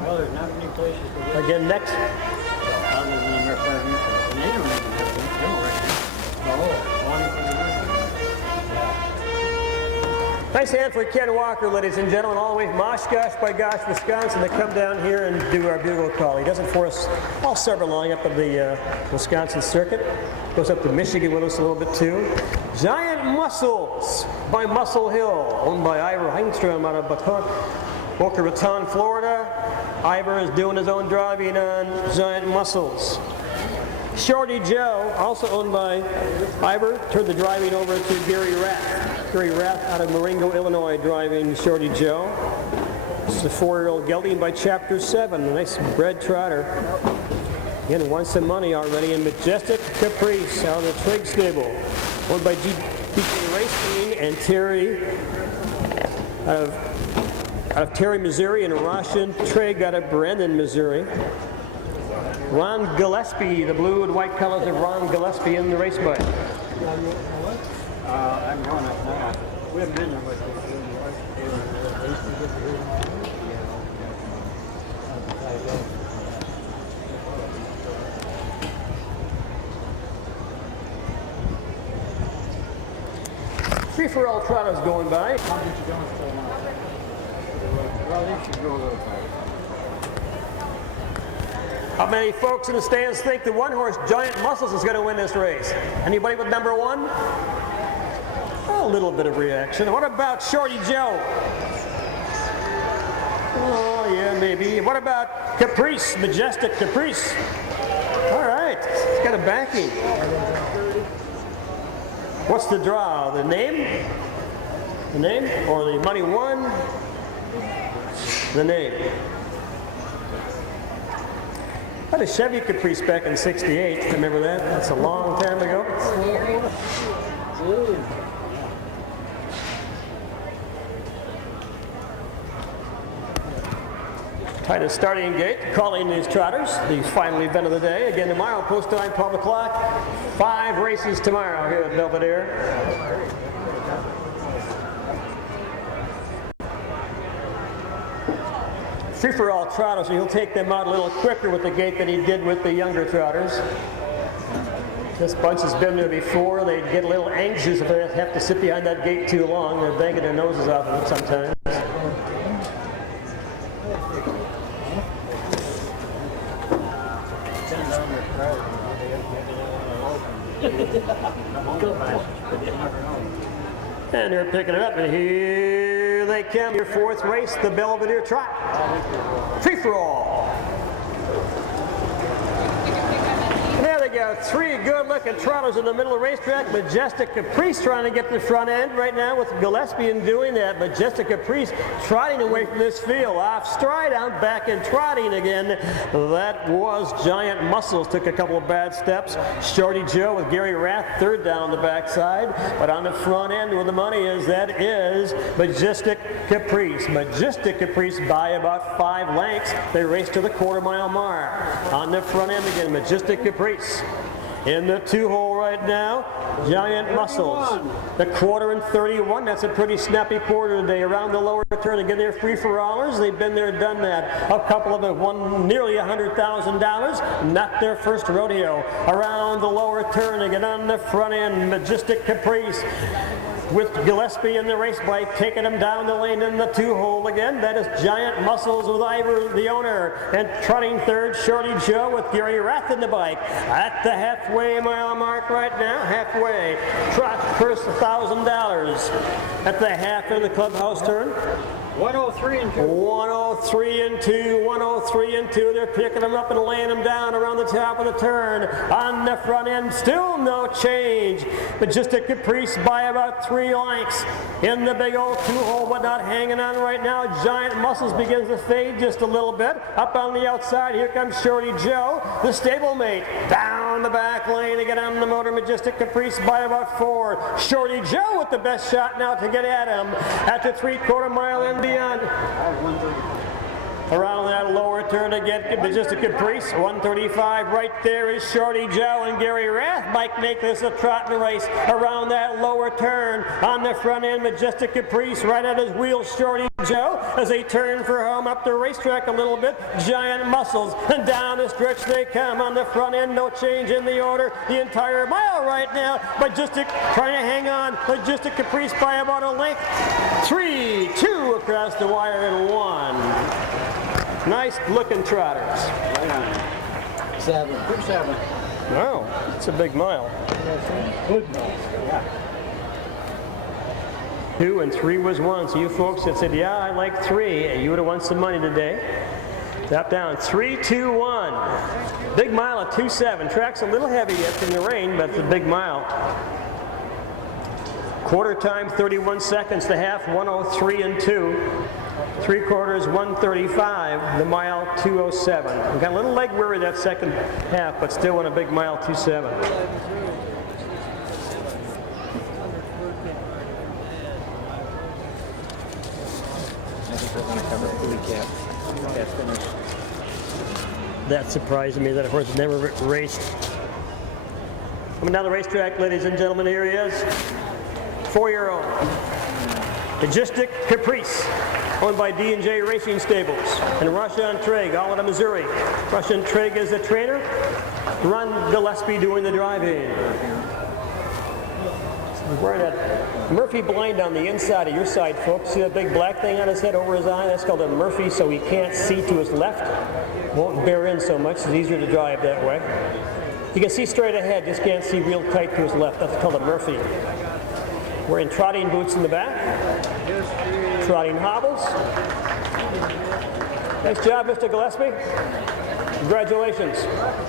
Well, there's not many places to go. Again, next. Other than their president. And they don't even have them. Only for the Nice hand for Ken Walker, ladies and gentlemen, all the way from Oshkosh by Gosh, Wisconsin, to come down here and do our bugle call. He does it for us all summer long up on the Wisconsin circuit. Goes up to Michigan with us a little bit too. Giant Muscles by Muscle Hill, owned by Ivor Heinstrom out of Boca Raton, Florida. Ivor is doing his own driving on Giant Muscles. Shorty Joe, also owned by Ivor, turned the driving over to Gary Rath. Gary Rath out of Marengo, Illinois, driving Shorty Joe. This is a 4-year-old gelding by Chapter 7, a nice bred trotter. Again, won some money already in Majestic Caprice out of the Trigg stable. Owned by DK Racing and Terry out of Terry, Missouri, and Roshan Trigg out of Brandon, Missouri. Ron Gillespie, the blue and white colors of Ron Gillespie in the race bike. I'm going up now. We haven't been there with Free-for-all trotters going by. Well, they should go a little further. How many folks in the stands think the one-horse Giant Muscles is going to win this race? Anybody with number 1? A little bit of reaction. What about Shorty Joe? Oh, yeah, maybe. What about Caprice, Majestic Caprice? All right, it's got a backing. What's the draw? The name? The name? Or the money won? The name. I had a Chevy Caprice back in '68. Remember that? That's a long time ago. Tightest starting gate, calling these trotters, the final event of the day. Again tomorrow, post time 12 o'clock. 5 races tomorrow here at Belvidere. Free-for-all trotters, so he'll take them out a little quicker with the gait than he did with the younger trotters. This bunch has been there before. They get a little anxious if they have to sit behind that gate too long. They're banging their noses off of it sometimes. And they're picking it up, and here they come. Your 4th race, the Belvidere Trot. Free-for-all. There they go. 3 good-looking trotters in the middle of the racetrack. Majestic Caprice trying to get the front end right now with Gillespie doing that. Majestic Caprice trotting away from this field. Off stride out, back and trotting again. That was Giant Muscles. Took a couple of bad steps. Shorty Joe with Gary Rath, 3rd down the backside. But on the front end where the money is, that is Majestic Caprice. Majestic Caprice by about 5 lengths. They race to the quarter-mile mark. On the front end again, Majestic Caprice. In the 2-hole right now, Giant Muscles. The quarter and 31, that's a pretty snappy quarter today. Around the lower turn, again, they're free-for-allers. They've been there, done that. A couple of them won nearly $100,000. Not their first rodeo. Around the lower turn, again on the front end, Majestic Caprice. With Gillespie in the race bike, taking him down the lane in the 2-hole again. That is Giant Muscles with Ivor, the owner. And trotting 3rd, Shorty Joe with Gary Rath in the bike. At the halfway mile mark right now, halfway. Trot first $1,000. At the half of the clubhouse turn. 103 and 2. 103 and 2, 103 and 2. They're picking them up and laying them down around the top of the turn. On the front end, still no change. Majestic Caprice by about 3 lengths. In the big old 2-hole, but not hanging on right now. Giant Muscles begins to fade just a little bit. Up on the outside, here comes Shorty Joe, the stablemate. Down the back lane again on the motor. Majestic Caprice by about 4. Shorty Joe with the best shot now to get at him at the 3/4 mile and beyond. Around that lower turn again, Majestic Caprice, 135. Right there is Shorty Joe and Gary Rath. Mike make this a trot and race. Around that lower turn on the front end, Majestic Caprice right at his wheels, Shorty Joe as they turn for home up the racetrack a little bit. Giant Muscles, and down the stretch they come on the front end. No change in the order the entire mile right now. Majestic trying to hang on. Majestic Caprice by about a length. 3, 2 across the wire and 1. Nice looking trotters. Right on. 7. Good 7. Wow, that's a big mile. Good mile. Yeah. 2 and 3 was 1. So you folks that said, yeah, I like 3, you would have won some money today. Tap down. 3, 2, 1. Big mile at 2.7. Track's a little heavy yet in the rain, but it's a big mile. Quarter time 31 seconds. The half 103 and 2. 3/4 135. The mile 207. We got a little leg weary that second half, but still in a big mile 2.7. That surprised me that a horse never raced. Coming down the racetrack, ladies and gentlemen, here he is. 4-year-old Majestic Caprice, owned by D&J Racing Stables, and Russia Trigg, all out of Missouri. Russia Trigg is the trainer. Ron Gillespie doing the driving. He's wearing that Murphy blind on the inside of your side, folks. See that big black thing on his head over his eye? That's called a Murphy, so he can't see to his left. Won't bear in so much. It's easier to drive that way. You can see straight ahead, just can't see real tight to his left. That's called a Murphy. Wearing trotting boots in the back. Trotting hobbles. Nice job, Mr. Gillespie. Congratulations.